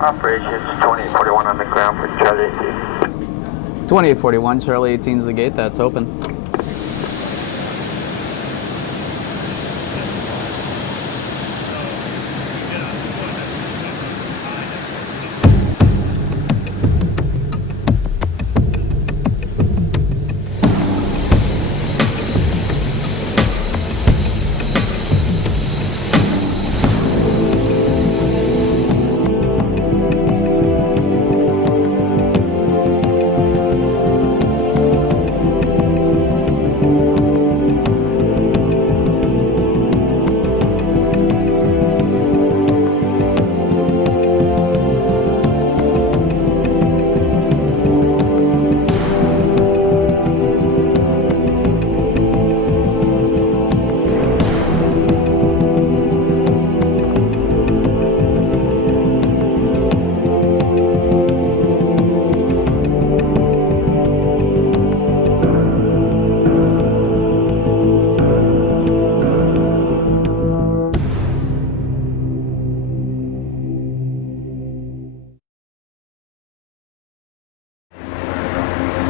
Operations 2841 on the ground for Charlie 18. 2841, Charlie 18 is the gate, that's open.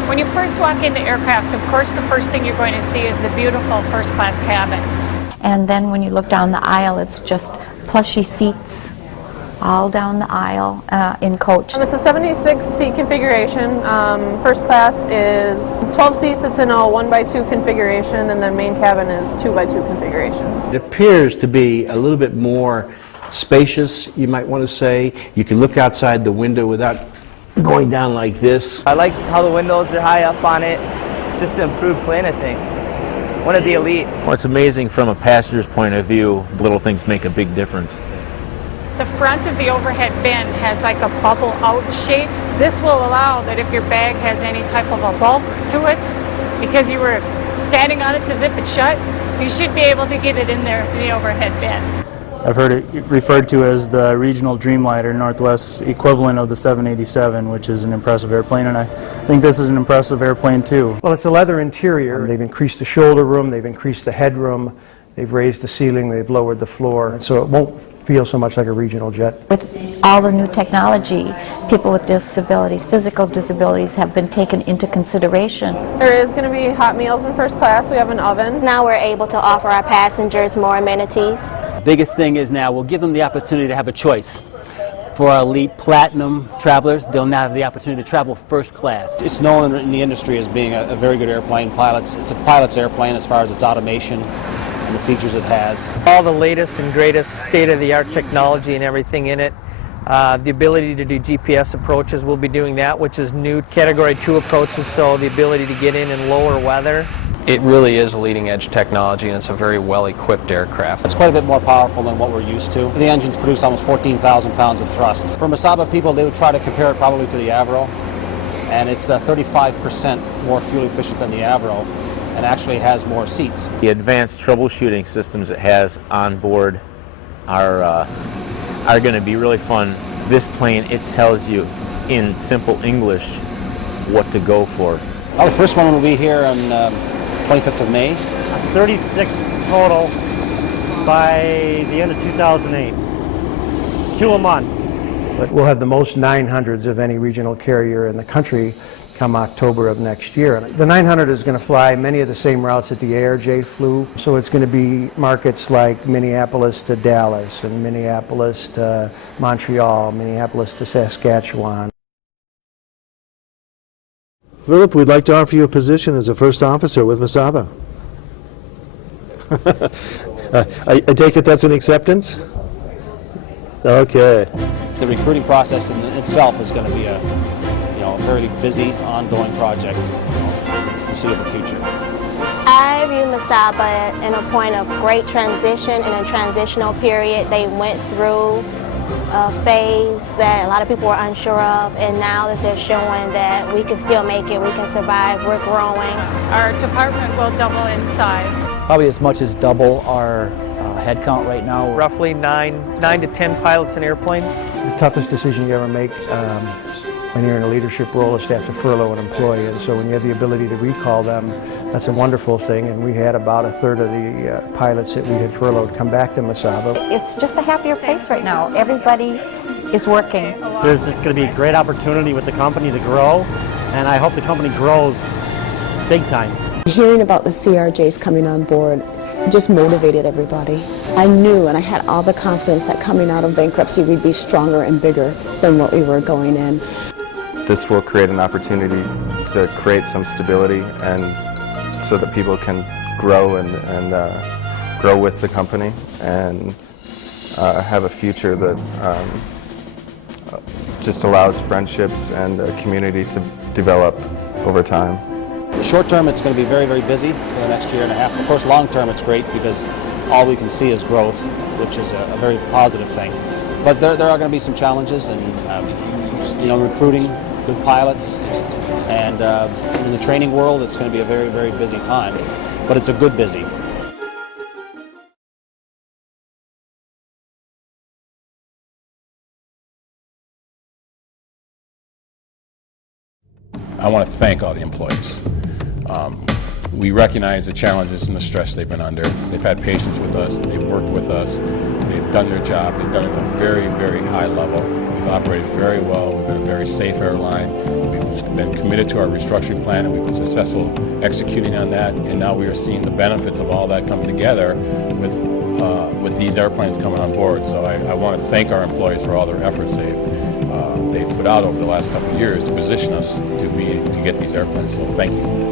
When you first walk into aircraft, of course, the first thing you're going to see is the beautiful first-class cabin. And then when you look down the aisle, it's just plushy seats all down the aisle in coach. It's a 76-seat configuration. First class is 12 seats. It's in a 1x2 configuration, and then main cabin is 2x2 configuration. It appears to be a little bit more spacious, you might want to say. You can look outside the window without going down like this. I like how the windows are high up on it. It's just an improved plane, I think. One of the elite. Well, it's amazing from a passenger's point of view. Little things make a big difference. The front of the overhead bin has like a bubble out shape. This will allow that if your bag has any type of a bulk to it, because you were standing on it to zip it shut, you should be able to get it in there in the overhead bin. I've heard it referred to as the regional Dreamliner, Northwest equivalent of the 787, which is an impressive airplane, and I think this is an impressive airplane too. Well, it's a leather interior. They've increased the shoulder room, they've increased the headroom, they've raised the ceiling, they've lowered the floor, so it won't feel so much like a regional jet. With all the new technology, people with disabilities, physical disabilities, have been taken into consideration. There is going to be hot meals in first class. We have an oven. Now we're able to offer our passengers more amenities. Biggest thing is now we'll give them the opportunity to have a choice. For our elite platinum travelers, they'll now have the opportunity to travel first class. It's known in the industry as being a very good airplane. It's a pilot's airplane as far as its automation and the features it has. All the latest and greatest state-of-the-art technology and everything in it. The ability to do GPS approaches, we'll be doing that, which is new. Category 2 approaches, so the ability to get in lower weather. It really is leading-edge technology, and it's a very well-equipped aircraft. It's quite a bit more powerful than what we're used to. The engines produce almost 14,000 pounds of thrust. For Mesaba people, they would try to compare it probably to the Avro, and it's 35% more fuel efficient than the Avro, and actually has more seats. The advanced troubleshooting systems it has on board are going to be really fun. This plane, it tells you in simple English what to go for. Well, the first one will be here on 25th of May. 36 total by the end of 2008. 2 a month. But we'll have the most 900s of any regional carrier in the country come October of next year. The 900 is going to fly many of the same routes that the ARJ flew, so it's going to be markets like Minneapolis to Dallas, and Minneapolis to Montreal, Minneapolis to Saskatchewan. Philip, we'd like to offer you a position as a first officer with Mesaba. I take it that's an acceptance? Okay. The recruiting process in itself is going to be a fairly busy, ongoing project for the foreseeable future. I view Mesaba in a point of great transition. In a transitional period, they went through a phase that a lot of people were unsure of, and now that they're showing that we can still make it, we can survive, we're growing. Our department will double in size. Probably as much as double our head count right now. Roughly 9 to 10 pilots an airplane. The toughest decision you ever make when you're in a leadership role is to have to furlough an employee, and so when you have the ability to recall them, that's a wonderful thing, and we had about a third of the pilots that we had furloughed come back to Mesaba. It's just a happier place right now. Everybody is working. There's just going to be a great opportunity with the company to grow, and I hope the company grows big time. Hearing about the CRJs coming on board just motivated everybody. I knew and I had all the confidence that coming out of bankruptcy we'd be stronger and bigger than what we were going in. This will create an opportunity to create some stability and so that people can grow and grow with the company and have a future that just allows friendships and a community to develop over time. Short term, it's going to be very, very busy for the next year and a half. Of course, long term, it's great because all we can see is growth, which is a very positive thing. But there are going to be some challenges, and recruiting good pilots, and in the training world, it's going to be a very, very busy time. But it's a good busy. I want to thank all the employees. We recognize the challenges and the stress they've been under. They've had patience with us, they've worked with us, they've done their job, they've done it at a very, very high level. We've operated very well, we've been a very safe airline, we've been committed to our restructuring plan and we've been successful executing on that, and now we are seeing the benefits of all that coming together with these airplanes coming on board. So I want to thank our employees for all their efforts they've put out over the last couple of years to position us to get these airplanes. So thank you.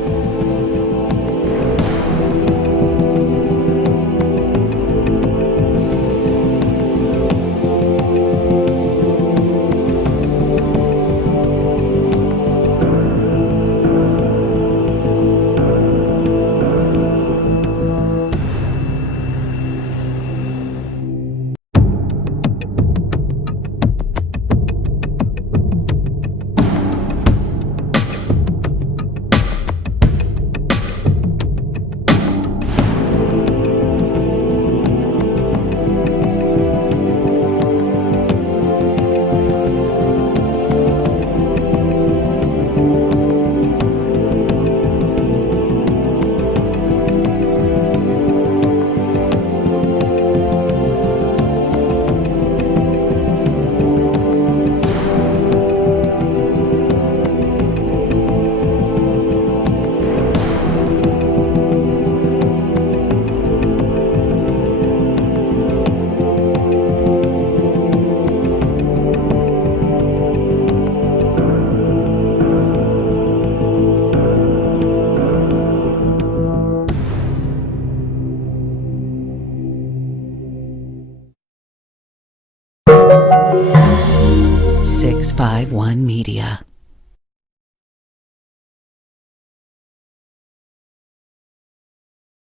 One Media.